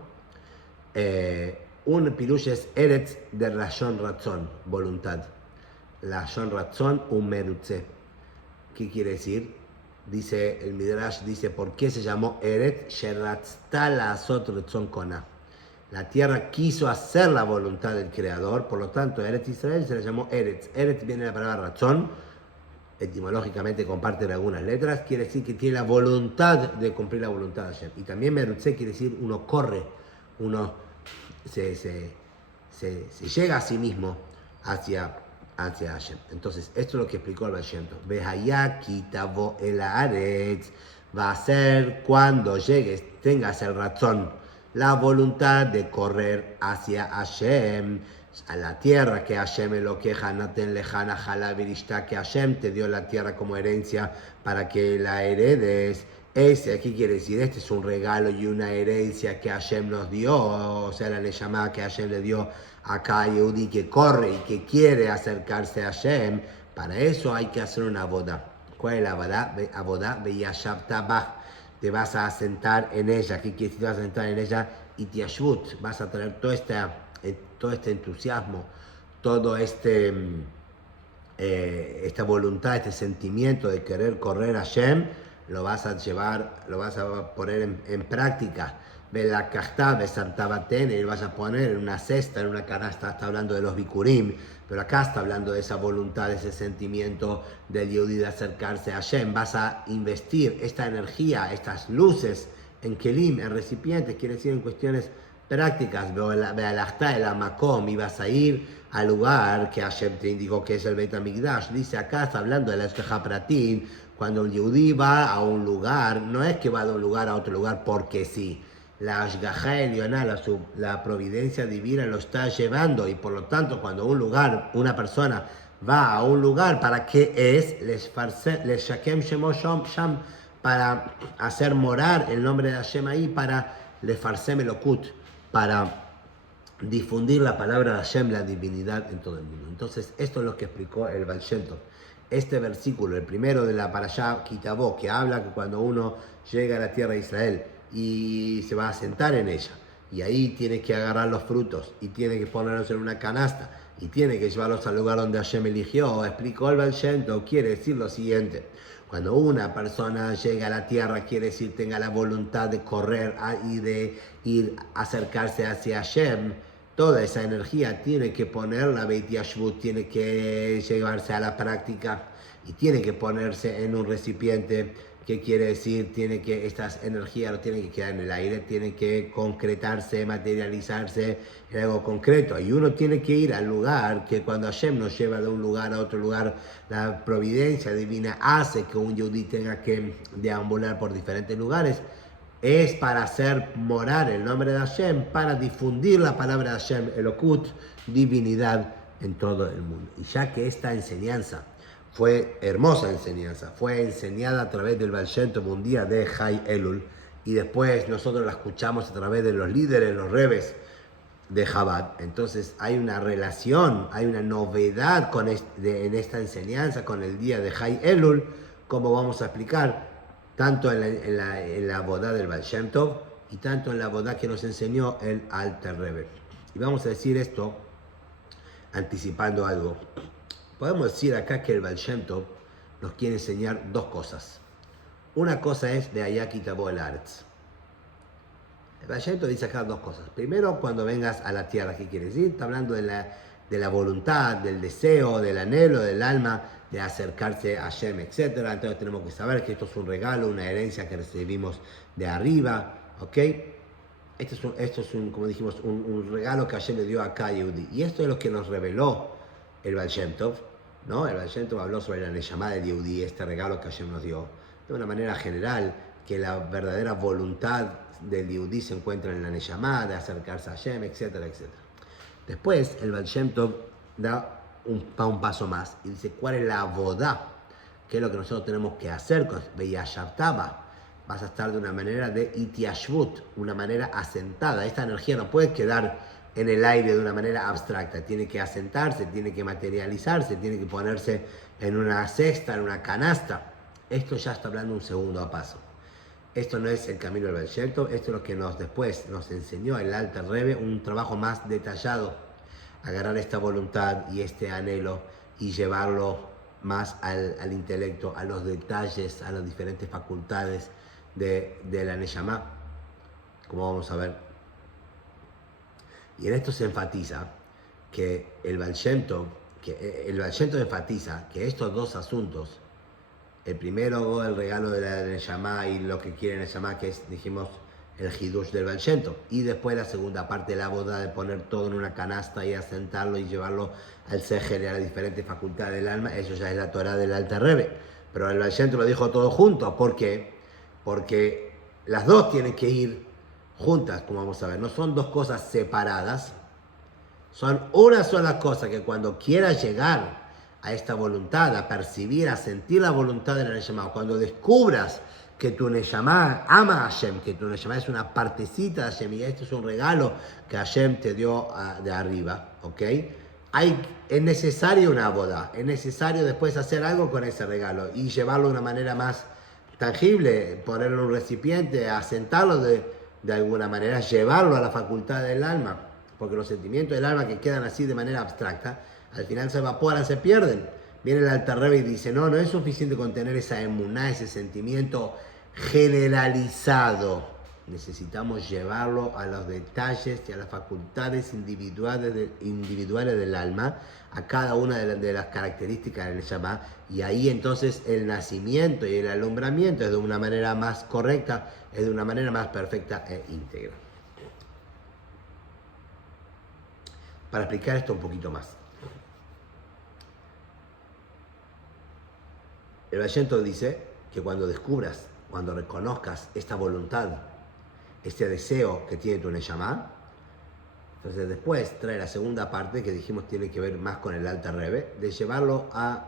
Un pirush es Eretz de Rashon Ratzon, voluntad. Rashon Ratzon, un merutze. ¿Qué quiere decir? Dice el Midrash, dice, ¿por qué se llamó Eretz? Sheratzta la'asot Ratzon Kona. La tierra quiso hacer la voluntad del Creador, por lo tanto, Eretz Israel se le llamó Eretz. Eretz viene de la palabra Ratzon, etimológicamente comparten algunas letras, quiere decir que tiene la voluntad de cumplir la voluntad de Hashem. Y también Merutze quiere decir uno corre, uno se llega a sí mismo hacia Hashem. Entonces, esto es lo que explicó el Baal Shem Tov. Vehayaki tavo el haaretz, va a ser cuando llegues, tengas el razón, la voluntad de correr hacia Hashem, a la tierra que Hashem Elokeja naten lejana jalavirishta, que Hashem te dio la tierra como herencia para que la heredes. ¿Qué quiere decir? Este es un regalo y una herencia que Hashem nos dio, o sea, la llamada que Hashem le dio a cada Yehudi que corre y que quiere acercarse a Hashem. Para eso hay que hacer una boda. ¿Cuál es la boda? Abodá veyashavta bach. Te vas a sentar en ella. ¿Qué quiere decir? Te vas a sentar en ella y tiashvut. Vas a tener todo este entusiasmo, todo esta voluntad, este sentimiento de querer correr a Hashem, lo vas a llevar, lo vas a poner en práctica. Velakachta besartabaten, y lo vas a poner en una cesta, en una canasta. Está hablando de los bikurim, pero acá está hablando de esa voluntad, de ese sentimiento del Yehudi de acercarse a Hashem. Vas a investir esta energía, estas luces en kelim, en recipientes, quiere decir en cuestiones prácticas. Vealachta el amakom, y vas a ir al lugar que Hashem te indicó que es el Beit HaMikdash. Dice acá, está hablando de la Eshkeja Pratin. Cuando el Yehudi va a un lugar, no es que va de un lugar a otro lugar porque sí. La Ashgaha Elioná, la providencia divina lo está llevando, y por lo tanto cuando una persona va a un lugar, ¿para qué es? Les Shakem Shemo Sham, para hacer morar el nombre de Hashem ahí, para Lefarsem Elokut, para difundir la palabra de Hashem, la divinidad en todo el mundo. Entonces, esto es lo que explicó el Baal Shem Tov. Este versículo, el primero de la Parashá Kitabó, que habla que cuando uno llega a la tierra de Israel y se va a sentar en ella, y ahí tiene que agarrar los frutos, y tiene que ponerlos en una canasta, y tiene que llevarlos al lugar donde Hashem eligió, explicó el Baal Shem Tov, quiere decir lo siguiente: cuando una persona llega a la tierra, quiere decir tenga la voluntad de correr y de ir a acercarse hacia Hashem. Toda esa energía tiene que ponerla, Beit Yashvut, tiene que llevarse a la práctica y tiene que ponerse en un recipiente. ¿Qué quiere decir? Tiene que, estas energías no tienen que quedar en el aire, tienen que concretarse, materializarse en algo concreto. Y uno tiene que ir al lugar que cuando Hashem nos lleva de un lugar a otro lugar, la providencia divina hace que un yudí tenga que deambular por diferentes lugares. Es para hacer morar el nombre de Hashem, para difundir la palabra de Hashem, Elokut, divinidad en todo el mundo. Y ya que esta enseñanza fue hermosa enseñanza, fue enseñada a través del Baal Shem Tov un día de Chai Elul, y después nosotros la escuchamos a través de los líderes, los rebes de Chabad. Entonces hay una relación, hay una novedad en esta enseñanza con el día de Chai Elul, como vamos a explicar tanto en la boda del Baal Shem Tov y tanto en la boda que nos enseñó el Alter Rebbe. Y vamos a decir esto anticipando algo. Podemos decir acá que el Baal Shem Tov nos quiere enseñar dos cosas. Una cosa es de allá Kitabó el Aretz. El Baal Shem Tov dice acá dos cosas. Primero, cuando vengas a la tierra, ¿qué quiere decir? Está hablando de la voluntad, del deseo, del anhelo, del alma, de acercarse a Hashem, etc. Entonces tenemos que saber que esto es un regalo, una herencia que recibimos de arriba, ¿ok? Esto es como dijimos, un regalo que Hashem le dio a cada Yehudi. Y esto es lo que nos reveló el Baal Shem Tov, ¿no? El Baal Shem Tov habló sobre la Neshama del Yehudi, este regalo que Hashem nos dio, de una manera general, que la verdadera voluntad del Yehudi se encuentra en la Neshama, de acercarse a Hashem, etcétera, etcétera. Después, el Baal Shem Tov da un paso más y dice cuál es la boda, qué es lo que nosotros tenemos que hacer con Beyashavtaba. Vas a estar de una manera de itiashvut, una manera asentada. Esta energía no puede quedar en el aire de una manera abstracta, tiene que asentarse, tiene que materializarse, tiene que ponerse en una cesta, en una canasta. Esto ya está hablando un segundo paso. Esto no es el camino del Baal Shem Tov, esto es lo que después nos enseñó el Alter Rebbe, un trabajo más detallado, agarrar esta voluntad y este anhelo y llevarlo más al intelecto, a los detalles, a las diferentes facultades de la Neshama, como vamos a ver. Y en esto se enfatiza que el Baal Shem Tov enfatiza que estos dos asuntos, el primero, el regalo de la Neshama y lo que quiere Neshama, que es, dijimos, el Hidush del Baal Shem Tov. Y después la segunda parte de la boda, de poner todo en una canasta y asentarlo y llevarlo al Sejer y a las diferentes facultades del alma, eso ya es la Torah del Alter Rebbe. Pero el Baal Shem Tov lo dijo todo junto. ¿Por qué? Porque las dos tienen que ir juntas, como vamos a ver. No son dos cosas separadas, son una sola cosa, que cuando quieras llegar a esta voluntad, a percibir, a sentir la voluntad de la Neshama, cuando descubras que tu Neshama ama a Hashem, que tu Neshama es una partecita de Hashem, y este es un regalo que Hashem te dio de arriba, ¿ok? Es necesario una boda, es necesario después hacer algo con ese regalo y llevarlo de una manera más tangible, ponerlo en un recipiente, asentarlo de alguna manera, llevarlo a la facultad del alma, porque los sentimientos del alma que quedan así de manera abstracta, al final se evaporan, se pierden. Viene el Alter Rebbe y dice, no es suficiente con tener esa emuná, ese sentimiento generalizado. Necesitamos llevarlo a los detalles y a las facultades individuales del alma, a cada una de las características del Neshama, y ahí entonces el nacimiento y el alumbramiento es de una manera más correcta, es de una manera más perfecta e íntegra. Para explicar esto un poquito más, el Baal Shem Tov dice que cuando descubras, cuando reconozcas esta voluntad, este deseo que tiene tu Neshama, entonces después trae la segunda parte que dijimos tiene que ver más con el Alter Rebbe, de llevarlo a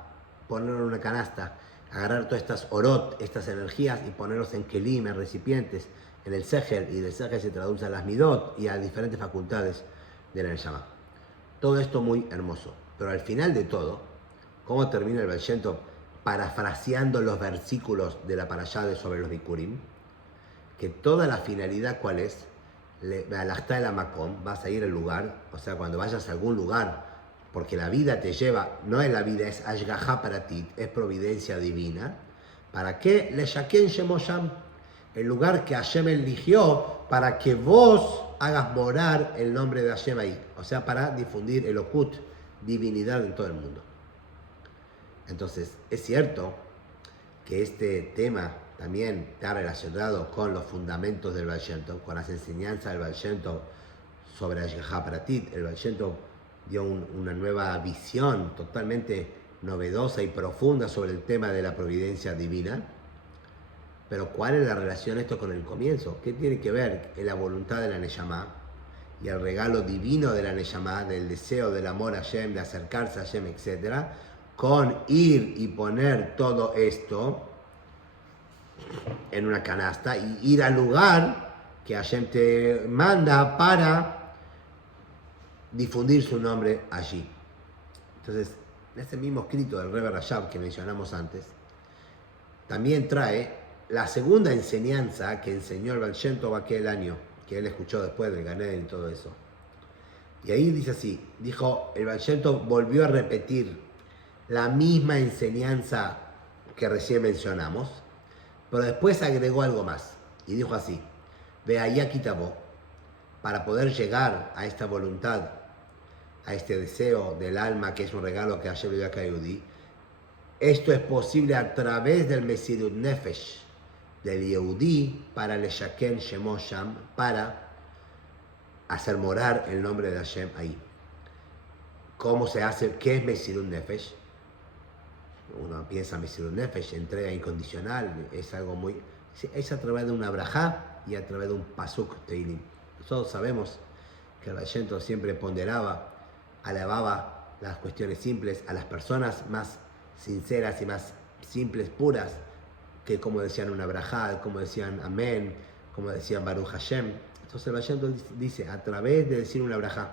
ponerlo en una canasta, agarrar todas estas orot, estas energías y ponerlos en kelim, en recipientes, en el Sejer, y del Sejer se traduce a las midot y a diferentes facultades de la Neshama. Todo esto muy hermoso. Pero al final de todo, ¿cómo termina el Baal Shem Tov parafraseando los versículos de la parashá de sobre los Bikurim? Que toda la finalidad, ¿cuál es? Be'alachta el Makom, vas a ir al lugar, o sea, cuando vayas a algún lugar, porque la vida te lleva, no es la vida, es Ashgaha para ti, es providencia divina. ¿Para qué? Le Shaken Shemosham, el lugar que Hashem eligió para que vos hagas morar el nombre de Hashem ahí, o sea, para difundir el Okut, divinidad en todo el mundo. Entonces, es cierto que este tema también está relacionado con los fundamentos del Baal Shem Tov, con las enseñanzas del Baal Shem Tov sobre Ashgaha Pratit. El Baal Shem Tov dio una nueva visión totalmente novedosa y profunda sobre el tema de la providencia divina. Pero ¿cuál es la relación esto con el comienzo? ¿Qué tiene que ver la voluntad de la Neshama y el regalo divino de la Neshama, del deseo del amor a Hashem, de acercarse a Hashem, etcétera, con ir y poner todo esto en una canasta y ir al lugar que Hashem te manda para difundir su nombre allí? Entonces, en ese mismo escrito del Rebbe Rashab que mencionamos antes, también trae la segunda enseñanza que enseñó el Baal Shem Tov aquel año, que él escuchó después del Gan Eden y todo eso. Y ahí dice así, dijo, el Baal Shem Tov volvió a repetir la misma enseñanza que recién mencionamos, pero después agregó algo más. Y dijo así, Veaya Kitabo, para poder llegar a esta voluntad, a este deseo del alma, que es un regalo que Hashem le dio a cada Yehudí, esto es posible a través del Mesirut Nefesh, del Yehudí, para el Shaken Shemo Sham, para hacer morar el nombre de Hashem ahí. ¿Cómo se hace? ¿Qué es Mesirut Nefesh? Uno piensa Mesirut Nefesh, entrega incondicional, es algo muy... Es a través de una brajá y a través de un pasuk teilim. Nosotros sabemos que el Baal Shem Tov siempre ponderaba, alababa las cuestiones simples, a las personas más sinceras y más simples, puras, que como decían una brajá, como decían amén, como decían Baruch Hashem. Entonces el Baal Shem Tov dice, a través de decir una brajá,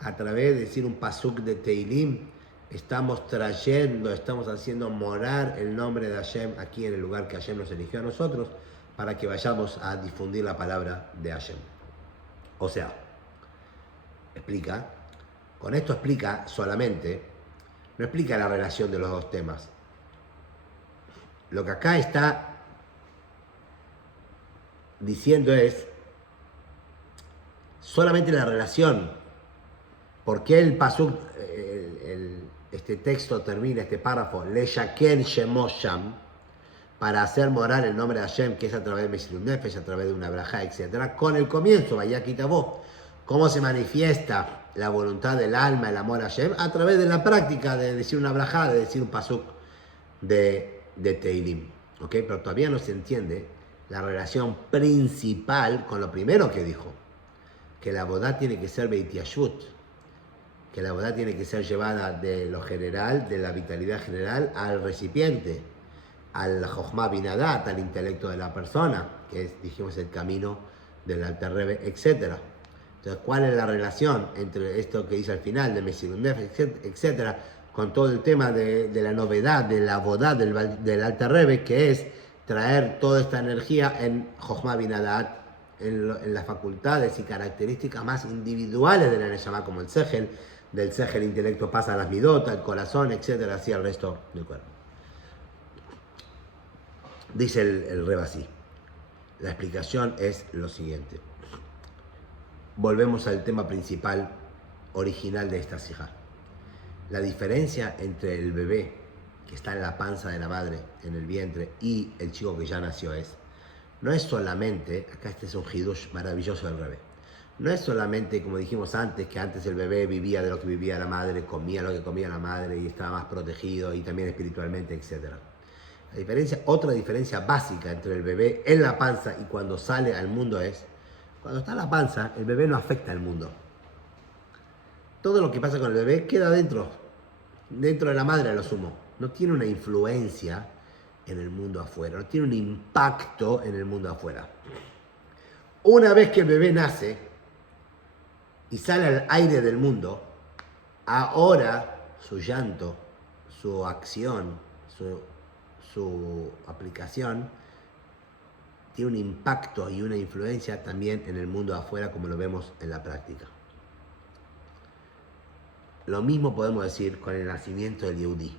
a través de decir un pasuk de teilim, estamos trayendo, estamos haciendo morar el nombre de Hashem aquí en el lugar que Hashem nos eligió a nosotros para que vayamos a difundir la palabra de Hashem. O sea, explica, con esto explica solamente, no explica la relación de los dos temas. Lo que acá está diciendo es solamente la relación. ¿Por qué el pasuk, este texto termina, este párrafo, Le Shaken Shemo Sham, para hacer morar el nombre de Hashem, que es a través de Mesirut Nefesh, a través de una brajá, etc., con el comienzo, Vaya Kitabo? ¿Cómo se manifiesta la voluntad del alma, el amor a Hashem? A través de la práctica de decir una brajá, de decir un pasuk de Teilim. ¿Ok? Pero todavía no se entiende la relación principal con lo primero que dijo, que la bodá tiene que ser Beit Yashut, que la bodá tiene que ser llevada de lo general, de la vitalidad general, al recipiente, al Jochma Binadat, al intelecto de la persona, que es, dijimos, el camino del Alter Rebbe, etc. Entonces, ¿cuál es la relación entre esto que dice al final de Mesirut Nefesh, etc., con todo el tema de la novedad, de la bodá del Alter Rebbe, que es traer toda esta energía en Jochma Binadat, en las facultades y características más individuales de la Neshama, como el Sejel, del Sejel el intelecto pasa a las midot, al corazón, etcétera, así al resto del cuerpo. Dice el Rebbe así. La explicación es lo siguiente. Volvemos al tema principal, original de esta sijá. La diferencia entre el bebé que está en la panza de la madre, en el vientre, y el chico que ya nació no es solamente, acá este es un hidush maravilloso del Rebbe, no es solamente, como dijimos antes, que antes el bebé vivía de lo que vivía la madre, comía lo que comía la madre y estaba más protegido y también espiritualmente, etc. Otra diferencia básica entre el bebé en la panza y cuando sale al mundo es, cuando está en la panza, el bebé no afecta al mundo. Todo lo que pasa con el bebé queda dentro de la madre a lo sumo. No tiene una influencia en el mundo afuera, no tiene un impacto en el mundo afuera. Una vez que el bebé nace y sale al aire del mundo, ahora su llanto, su acción, su aplicación tiene un impacto y una influencia también en el mundo de afuera, como lo vemos en la práctica. Lo mismo podemos decir con el nacimiento del Yehudí.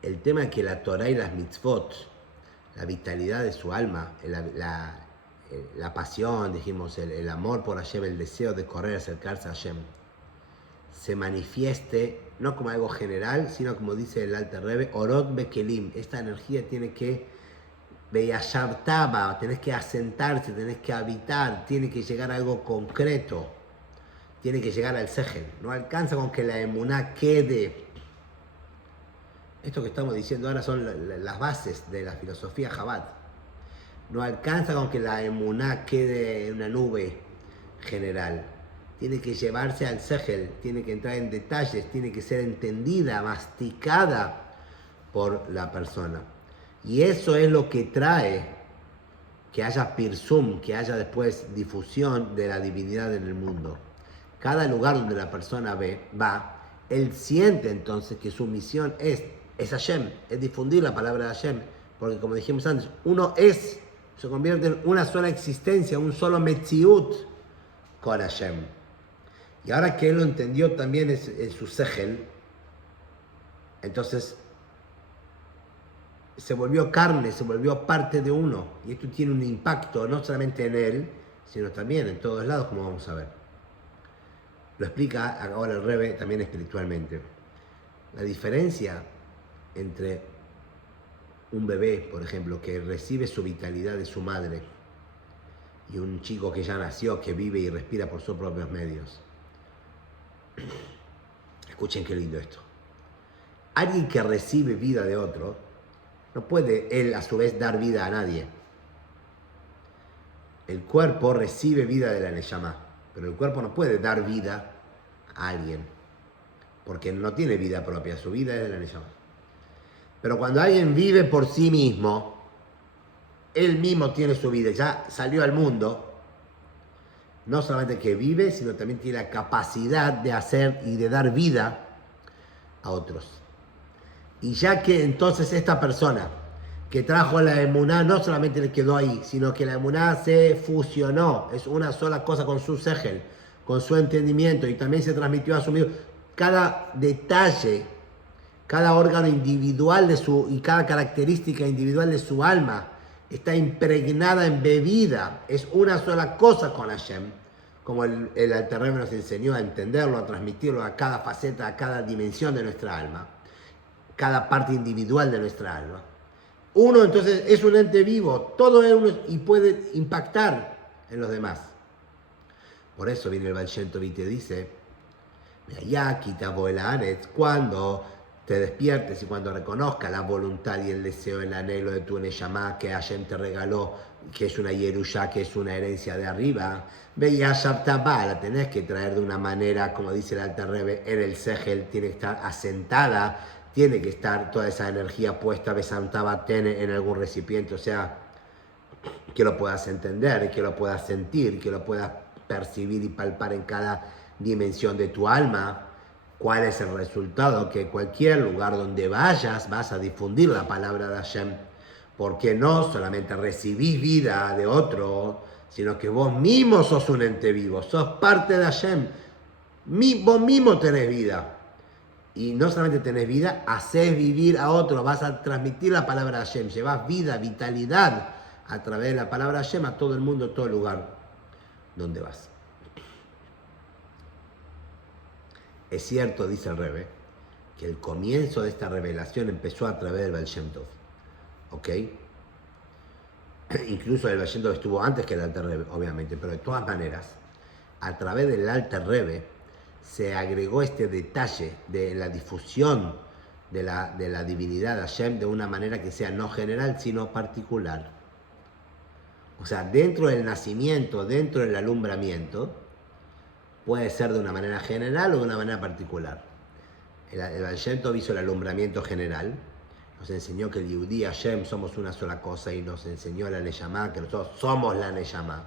El tema es que la Torah y las mitzvot, la vitalidad de su alma, la pasión, dijimos, el amor por Hashem, el deseo de correr, acercarse a Hashem, se manifieste no como algo general, sino como dice el Alter Rebbe, Orot Bekelim. Esta energía tiene que Beyashavtaba, tenés que asentarse, tenés que habitar, tiene que llegar a algo concreto, tiene que llegar al Sejel. No alcanza con que la emuná quede. Esto que estamos diciendo ahora son las bases de la filosofía Chabad. No alcanza con que la emuná quede en una nube general. Tiene que llevarse al Sejel, tiene que entrar en detalles, tiene que ser entendida, masticada por la persona. Y eso es lo que trae que haya pirsum, que haya después difusión de la divinidad en el mundo. Cada lugar donde la persona va, él siente entonces que su misión es Hashem, es difundir la palabra de Hashem, porque como dijimos antes, uno se convierte en una sola existencia, un solo metziut con Hashem. Y ahora que él lo entendió también en su sejel, entonces se volvió carne, se volvió parte de uno. Y esto tiene un impacto no solamente en él, sino también en todos lados, como vamos a ver. Lo explica ahora el Rebbe también espiritualmente. La diferencia entre un bebé, por ejemplo, que recibe su vitalidad de su madre, y un chico que ya nació, que vive y respira por sus propios medios. Escuchen qué lindo esto. Alguien que recibe vida de otro, no puede él a su vez dar vida a nadie. El cuerpo recibe vida de la Neshama, pero el cuerpo no puede dar vida a alguien, porque no tiene vida propia, su vida es de la Neshama. Pero cuando alguien vive por sí mismo, él mismo tiene su vida, ya salió al mundo, no solamente que vive, sino también tiene la capacidad de hacer y de dar vida a otros. Y ya que entonces esta persona que trajo la emuná no solamente le quedó ahí, sino que la emuná se fusionó, es una sola cosa con su sejel, con su entendimiento, y también se transmitió a su amigo. Cada detalle, cada órgano individual y cada característica individual de su alma está impregnada, embebida, es una sola cosa con Hashem, como el Alter Rebbe nos enseñó a entenderlo, a transmitirlo a cada faceta, a cada dimensión de nuestra alma, cada parte individual de nuestra alma. Uno entonces es un ente vivo, todo es uno y puede impactar en los demás. Por eso viene el Baal Shem Tov y te dice, cuando te despiertes y cuando reconozcas la voluntad y el deseo, el anhelo de tu Neshama que Hashem te regaló, que es una Yerusha, que es una herencia de arriba, la tenés que traer de una manera, como dice el Alter Rebbe, en el Sejel, tiene que estar asentada, tiene que estar toda esa energía puesta, en algún recipiente, o sea, que lo puedas entender, que lo puedas sentir, que lo puedas percibir y palpar en cada dimensión de tu alma. ¿Cuál es el resultado? Que cualquier lugar donde vayas vas a difundir la palabra de Hashem, porque no solamente recibís vida de otro, sino que vos mismo sos un ente vivo, sos parte de Hashem, vos mismo tenés vida. Y no solamente tenés vida, hacés vivir a otro, vas a transmitir la palabra de Hashem, llevas vida, vitalidad a través de la palabra de Hashem a todo el mundo, a todo el lugar donde vas. Es cierto, dice el Rebbe, que el comienzo de esta revelación empezó a través del Baal Shem Tov. ¿Ok? Incluso el Baal Shem Tov estuvo antes que el Alter Rebbe, obviamente, pero de todas maneras, a través del Alter Rebbe se agregó este detalle de la difusión de la divinidad de Hashem de una manera que sea no general, sino particular. O sea, dentro del nacimiento, dentro del alumbramiento, puede ser de una manera general o de una manera particular. El Baal Shem Tov hizo el alumbramiento general, nos enseñó que el Yehudí y Hashem somos una sola cosa y nos enseñó la Neshama, que nosotros somos la Neshama.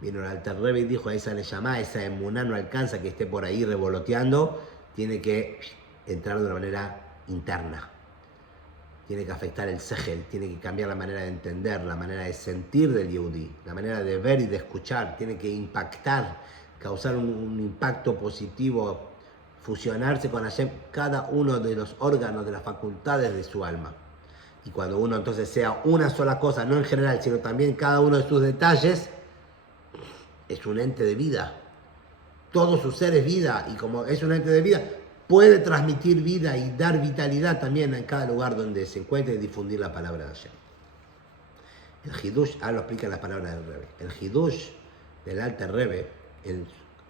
Vino el Alter Rebbe y dijo, esa Neshama, esa emuná no alcanza que esté por ahí revoloteando, tiene que entrar de una manera interna. Tiene que afectar el segel, tiene que cambiar la manera de entender, la manera de sentir del Yehudi, la manera de ver y de escuchar, tiene que impactar, causar un impacto positivo, fusionarse con Hashem, cada uno de los órganos, de las facultades de su alma. Y cuando uno entonces sea una sola cosa, no en general, sino también cada uno de sus detalles, es un ente de vida. Todo su ser es vida, y como es un ente de vida, puede transmitir vida y dar vitalidad también en cada lugar donde se encuentre y difundir la palabra de Hashem. El Hidush, ahora lo explica las palabras del Rebbe. El Hidush del Alter Rebbe, en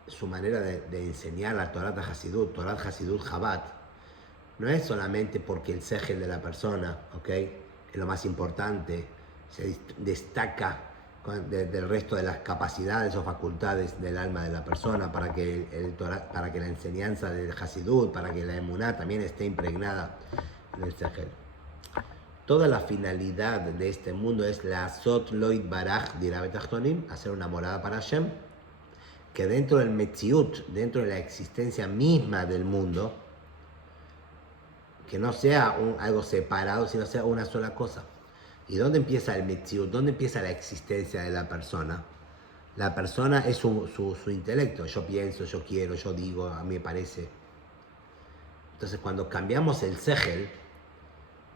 su manera de enseñar la Torah Hasidut, Torah Hasidut Chabad, no es solamente porque el segel de la persona, ¿okay?, es lo más importante, se destaca del resto de las capacidades o facultades del alma de la persona para que, para que la enseñanza del Hasidut, para que la emuná también esté impregnada en el segel. Toda la finalidad de este mundo es la Sot Loit Baraj Dirá Betachtonim, hacer una morada para Hashem, que dentro del Metziut, dentro de la existencia misma del mundo, que no sea algo separado, sino sea una sola cosa. ¿Y dónde empieza el Metziut? ¿Dónde empieza la existencia de la persona? La persona es su intelecto. Yo pienso, yo quiero, yo digo, a mí me parece. Entonces, cuando cambiamos el segel,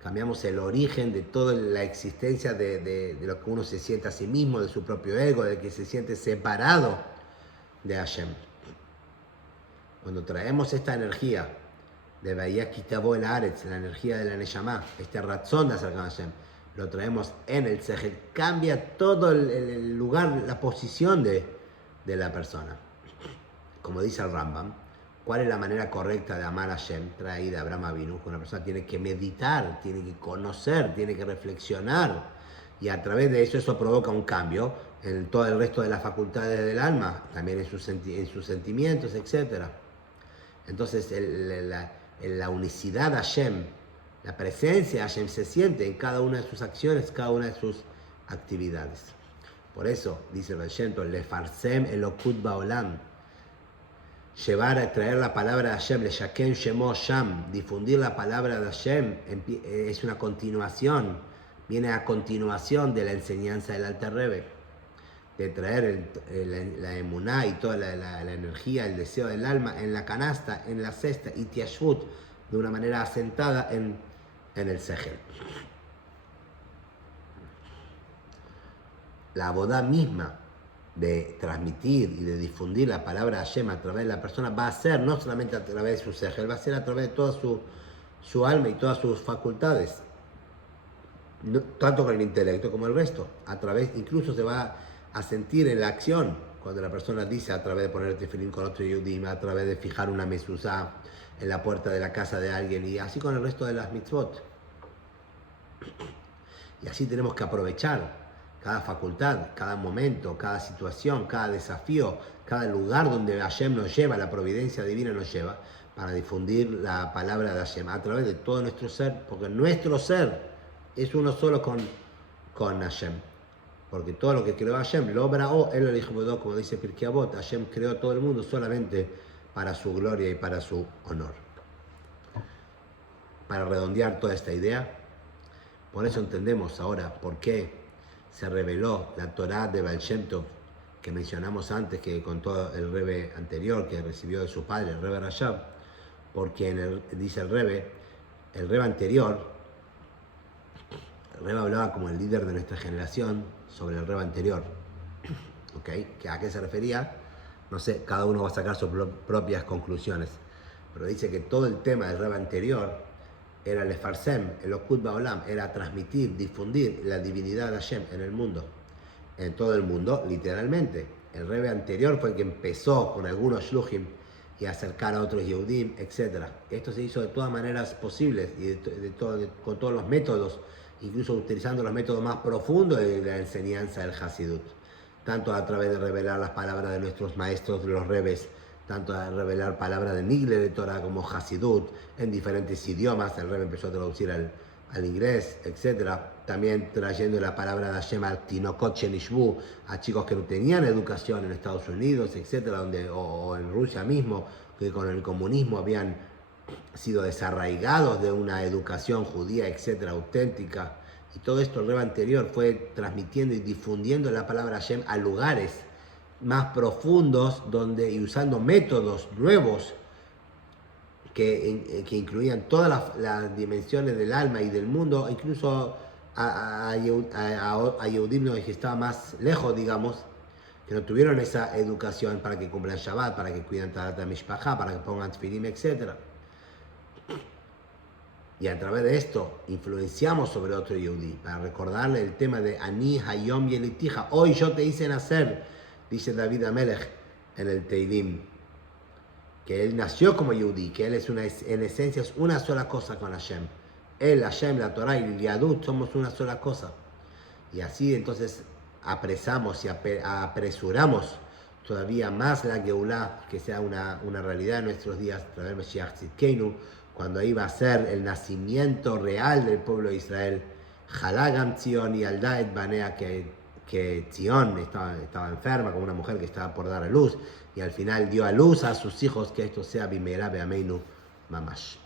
cambiamos el origen de toda la existencia de lo que uno se siente a sí mismo, de su propio ego, de que se siente separado de Hashem. Cuando traemos esta energía de Vayakitabo el Aretz, la energía de la Neshama, este razón de acercar a Hashem, lo traemos en el segel, cambia todo el lugar, la posición de la persona. Como dice el Rambam, ¿cuál es la manera correcta de amar a Hashem? Trae de Abraham Avinu, que una persona tiene que meditar, tiene que conocer, tiene que reflexionar, y a través de eso provoca un cambio en todo el resto de las facultades del alma, también en sus sentimientos, etc. Entonces, la unicidad de Hashem, la presencia de Hashem se siente en cada una de sus acciones, cada una de sus actividades. Por eso, dice el Shem Tov, Lefarsem Elokut Baolam, llevar a traer la palabra de Hashem, Leshaken Shemo Sham, difundir la palabra de Hashem, es una continuación, viene a continuación de la enseñanza del Alter Rebbe, de traer la emuná y toda la energía, el deseo del alma en la canasta, en la cesta, y tiashvut, de una manera asentada en el segel. La abodá misma de transmitir y de difundir la palabra de Hashem a través de la persona va a ser no solamente a través de su segel, va a ser a través de toda su alma y todas sus facultades, no, tanto con el intelecto como el resto. A través, incluso se va a sentir en la acción, cuando la persona dice, a través de poner tefilín con otro yudim, a través de fijar una mezuzá en la puerta de la casa de alguien, y así con el resto de las mitzvot. Y así tenemos que aprovechar cada facultad, cada momento, cada situación, cada desafío, cada lugar donde Hashem nos lleva, la providencia divina nos lleva, para difundir la palabra de Hashem a través de todo nuestro ser, porque nuestro ser es uno solo con Hashem. Porque todo lo que creó Hashem, lo obró, él lo dijo, como dice Pirkei Avot, Hashem creó todo el mundo solamente para su gloria y para su honor. Para redondear toda esta idea, por eso entendemos ahora por qué se reveló la Torá de Baal Shem Tov, que mencionamos antes, que contó el Rebbe anterior, que recibió de su padre, el Rebbe Rashab, porque dice el Rebbe anterior, el Rebbe hablaba como el líder de nuestra generación sobre el Rebbe anterior. ¿Okay? ¿A qué se refería? No sé, cada uno va a sacar sus propias conclusiones, pero dice que todo el tema del Rebbe anterior era el Efarsem, el Okut Baolam, era transmitir, difundir la divinidad de Hashem en el mundo, en todo el mundo, literalmente. El Rebbe anterior fue el que empezó con algunos shluchim y acercar a otros Yehudim, etc. Esto se hizo de todas maneras posibles y con todos los métodos, incluso utilizando los métodos más profundos de la enseñanza del Hasidut, tanto a través de revelar las palabras de nuestros maestros, los Rebes, tanto a revelar palabras de Nigle de Torah como Hasidut en diferentes idiomas. El Rebbe empezó a traducir al inglés, etc. También trayendo la palabra de Hashem al Tinokot Shenishbu, a chicos que no tenían educación en Estados Unidos, etc., o en Rusia mismo, que con el comunismo habían sido desarraigados de una educación judía, etc., auténtica. Y todo esto el Rebbe anterior fue transmitiendo y difundiendo la palabra Hashem a lugares más profundos y usando métodos nuevos que incluían todas las dimensiones del alma y del mundo, incluso a Yehudim que estaba más lejos, digamos, que no tuvieron esa educación para que cumplan Shabbat, para que cuiden Tarat Mishpacha, para que pongan Tfilim, etc. Y a través de esto influenciamos sobre otro Yehudí, para recordarle el tema de Ani Hayom Yelitija, hoy yo te hice nacer, dice David Amelech en el Teilim, que él nació como Yehudí, que él en esencia es una sola cosa con Hashem. Él, Hashem, la Torah y el Yadut somos una sola cosa. Y así entonces apresamos y apresuramos todavía más la Geulah, que sea una realidad en nuestros días, a través de Mashiach Tzidkeinu, cuando ahí va a ser el nacimiento real del pueblo de Israel. Halagam Tzion y Aldaet Banea, que Tzion estaba enferma, como una mujer que estaba por dar a luz, y al final dio a luz a sus hijos, que esto sea Bimera Beameinu Mamash.